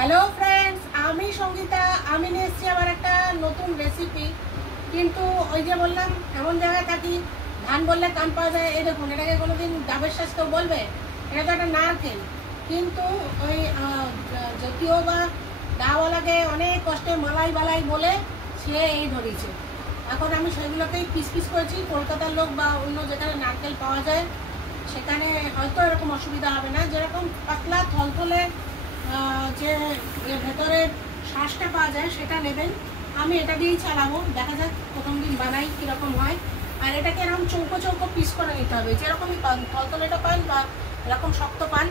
Hello friends, আমি সঙ্গীতা। আমি নিয়ে এসেছি আবার একটা নতুন রেসিপি। কিন্তু ওই যে বললাম, এমন জায়গায় থাকি ধান বললে কান পাওয়া যায়। এই দেখুন, এটাকে কোনোদিন ডাবের শ্বাস কেউ বলবে? এটা তো একটা নারকেল। কিন্তু ওই যদিও বা ডাওয়ালাকে অনেক কষ্টে মালাই বালাই বলে সে এই ধরিয়েছে। এখন আমি সেগুলোকেই পিস পিস করেছি। কলকাতার লোক বা অন্য যেখানে নারকেল পাওয়া যায় সেখানে হয়তো এরকম অসুবিধা হবে না। যেরকম পাতলা থলথলে যে ভেতরে শ্বাসটা পাওয়া যায় সেটা নেবেন। আমি এটা দিয়েই চালাবো, দেখা যাক প্রথম দিন বানাই কীরকম হয়। আর এটাকে এরকম চৌকো চৌকো পিস করে নিতে হবে, যেরকমই পান, থলথলেটা পান বা এরকম শক্ত পান,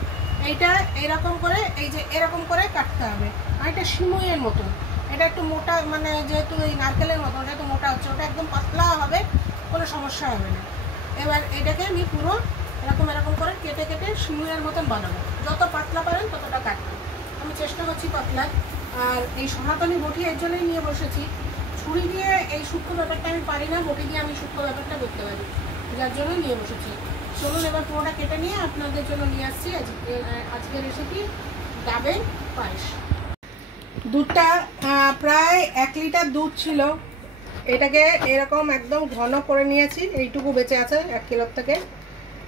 এইটা এরকম করে এই যে এরকম করে কাটতে হবে। আর এটা সিমুইয়ের মতন, এটা একটু মোটা, মানে যেহেতু এই নারকেলের মতন যেহেতু মোটা হচ্ছে, ওটা একদম পাতলা হবে, কোনো সমস্যা হবে না। এবার এটাকে আমি পুরো এরকম এরকম করে কেটে কেটে সিমুইয়ের মতন বানাবো। যত পাতলা পারেন ততটা কাটবেন। আমি চেষ্টা করছি পাতলা। আর এই সনাতনী বটি এর জন্যই নিয়ে বসেছি। ছুরি দিয়ে এই সূক্ষ্ম ব্যাপারটা আমি পারি না, বটি দিয়ে আমি সূক্ষ্ম ব্যাপারটা করতে পারি, যার জন্য নিয়ে বসেছি। চলুন এবার পুরোটা কেটে নিয়ে আপনাদের জন্য নিয়ে আসছি আজকের রেসিপি ডাবের পায়েস। দুধটা প্রায় 1 লিটার দুধ ছিল। এটাকে এরকম একদম ঘন করে নিয়েছি, এইটুকু বেঁচে আছে 1 কিলোর থেকে।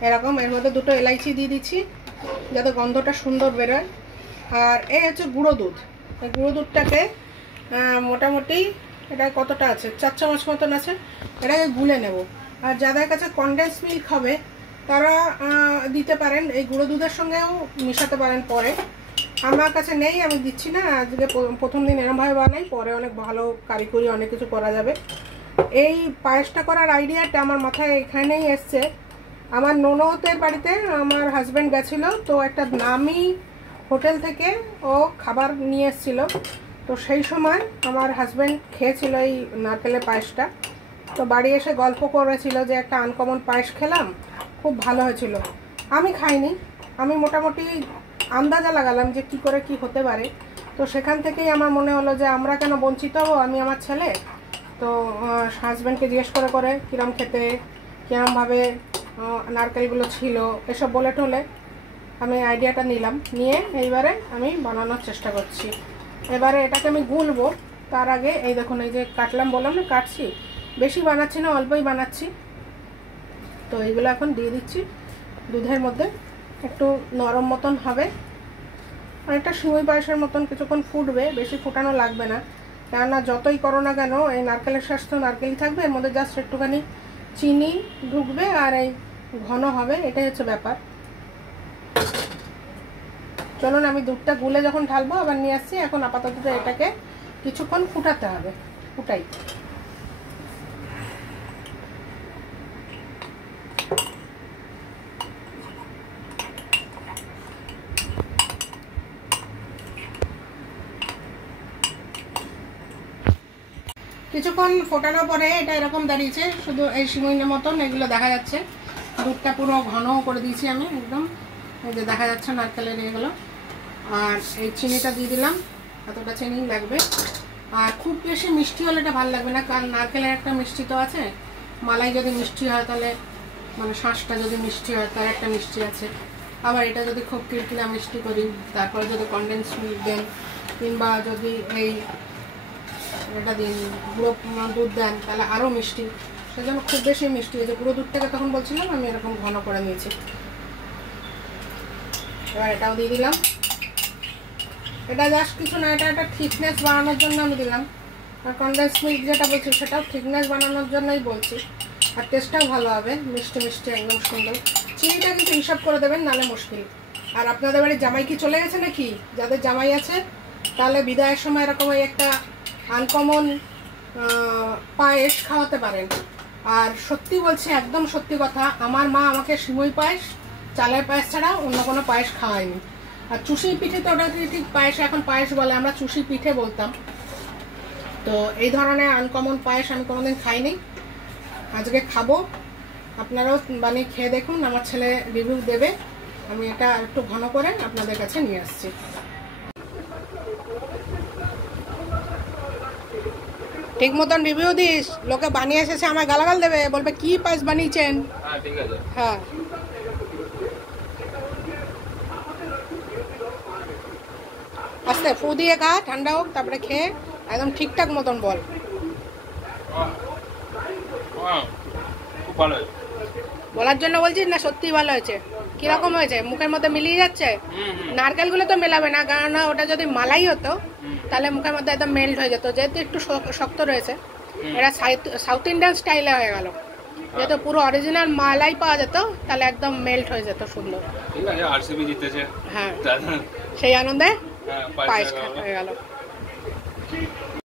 এরকম এর মধ্যে 2টো এলাইচি দিয়ে দিচ্ছি যাতে গন্ধটা সুন্দর বেরোয়। আর এই হচ্ছে গুঁড়ো দুধ। এই গুঁড়ো দুধটাকে মোটামুটি এটা কতটা আছে, 4 চামচ মতন আছে। এটাকে গুলে নেব। আর যাদের কাছে কনডেন্স মিল্ক হবে তারা দিতে পারেন, এই গুঁড়ো দুধের সঙ্গেও মিশাতে পারেন পরে। আমার কাছে নেই, আমি দিচ্ছি না। আজকে প্রথম দিন এরমভাবে বানাই, পরে অনেক ভালো কারিগরি অনেক কিছু করা যাবে। এই পায়েসটা করার আইডিয়াটা আমার মাথায় এখানেই এসছে। আমার ননদের বাড়িতে আমার হাজব্যান্ড গেছিলো, তো একটা নামি হোটেল থেকে ও খাবার নিয়ে এসেছিল। তো সেই সময় আমার হাজব্যান্ড খেয়েছিল এই নারকেলের পায়েসটা। তো বাড়ি এসে গল্প করেছিল যে একটা আনকমন পায়েস খেলাম, খুব ভালো হয়েছিল। আমি খাইনি, আমি মোটামুটি আন্দাজা লাগালাম যে কি করে কি হতে পারে। তো সেখান থেকেই আমার মনে হলো যে আমরা কেন বঞ্চিত হবো, আমি আমার ছেলে। তো হাজব্যান্ডকে জিজ্ঞেস করে করে কীরম খেতে, কীরমভাবে নারকেলগুলো ছিল, এসব বলে টলে আমি আইডিয়াটা নিলাম। নিয়ে এইবারে আমি বানানোর চেষ্টা করছি। এবারে এটাকে আমি গুলবো। তার আগে এই দেখুন, এই যে কাটলাম, বললাম না কাটছি, বেশি বানাচ্ছি না, অল্পই বানাচ্ছি। তো এইগুলো এখন দিয়ে দিচ্ছি দুধের মধ্যে। একটু নরম মতন হবে, অনেকটা সিমুই পায়েসের মতন কিছুক্ষণ ফুটবে, বেশি ফুটানো লাগবে না। কেননা যতই করো না কেন এই নারকেলের শ্বাস তো নারকেলই থাকবে, এর মধ্যে জাস্ট একটুখানি চিনি ঢুকবে আর এই ঘন হবে, এটাই হচ্ছে ব্যাপার। চলুন আমি দুধটা গুলে যখন ঢালবো আবার নিয়ে আসছি। এখন আপাতত এটাকে কিছুক্ষণ ফুটাতে হবে, ফুটাই। কিছুক্ষণ ফোটানোর পরে এটা এরকম দাঁড়িয়েছে, শুধু এই সিমুইনের মতন এগুলো দেখা যাচ্ছে। দুধটা পুরো ঘন করে দিয়েছি আমি একদম, এই যে দেখা যাচ্ছে নারকেলের এগুলো। আর এই চিনিটা দিয়ে দিলাম, এতটা চিনি লাগবে। আর খুব বেশি মিষ্টি হলে এটা ভালো লাগবে না, কারণ নারকেলের একটা মিষ্টি তো আছে। মালাই যদি মিষ্টি হয় তাহলে, মানে শাঁসটা যদি মিষ্টি হয় তার একটা মিষ্টি আছে। আবার এটা যদি খুব কিরকিরা মিষ্টি করি, তারপরে যদি কনডেন্স মিল্ক দেন, কিংবা যদি এই এটা দিন গুঁড়ো দুধ দেন, তাহলে আরও মিষ্টি। সেজন্য খুব বেশি মিষ্টি হয়েছে। গুঁড়ো দুধটাকে তখন বলছিলাম আমি এরকম ঘন করে নিয়েছি। এবার এটাও দিয়ে দিলাম। এটা জাস্ট কিছু না, এটা একটা থিকনেস বানানোর জন্য আমি দিলাম। আর কনডেন্স মিল্ক যেটা বলছি সেটাও থিকনেস বানানোর জন্যই বলছি। আর টেস্টটাও ভালো হবে, মিষ্টি মিষ্টি একদম সুন্দর। চিনিটা কিন্তু হিসাব করে দেবেন, নাহলে মুশকিল। আর আপনাদের বাড়ির জামাই কি চলে গেছে নাকি? যাদের জামাই আছে তাহলে বিদায়ের সময় এরকম একটা আনকমন পায়েস খাওয়াতে পারেন। আর সত্যি বলছি, একদম সত্যি কথা, আমার মা আমাকে সিমুই পায়েস, চালের পায়েস ছাড়া অন্য কোনো পায়েস খাওয়ায়নি। আর চুষি পিঠে তো ওটা ঠিক পায়েস, এখন পায়েস বলে, আমরা চুষি পিঠে বলতাম। তো এই ধরনের আনকমন পায়েস আমি কোনোদিন খাইনি, আজকে খাবো। আপনারাও বানিয়ে খেয়ে দেখুন, আমার ছেলে রিভিউ দেবে। আমি এটা একটু ঘন করে আপনাদের কাছে নিয়ে আসছি। ঠিক মতন রিভিউ দিস, লোকে বানিয়ে এসেছে আমার গালাগাল দেবে, বলবে কি পায়েস বানিয়েছেন। হ্যাঁ ঠিক আছে, হ্যাঁ। আস্তে ফু দিয়ে খা, ঠান্ডা হোক, তারপরে খেয়ে একদম ঠিকঠাক মতন বল। খুব ভালো হয়েছে। বলার জন্য বলছিস না সত্যিই ভালো হয়েছে? কিরকম হয়েছে? মুখের মধ্যে মিলিয়ে যাচ্ছে? নারকেলগুলো তো মেলাবে না, কারণ ওটা যদি মালাই হতো তাহলে মুখের মধ্যে একদম মেল্ট হয়ে যেত, যেহেতু একটু শক্ত রয়েছে। এটা সাউথ ইন্ডিয়ান স্টাইলে হয়ে গেল, যেহেতু পুরো অরিজিনাল মালাই পাওয়া যেত তাহলে একদম মেল্ট হয়ে যেত সুন্দর। ঠিক আছে, আরসিবি জিতেছে। হ্যাঁ, সেই আনন্দে পায়েস হয়ে হয়ে গেল।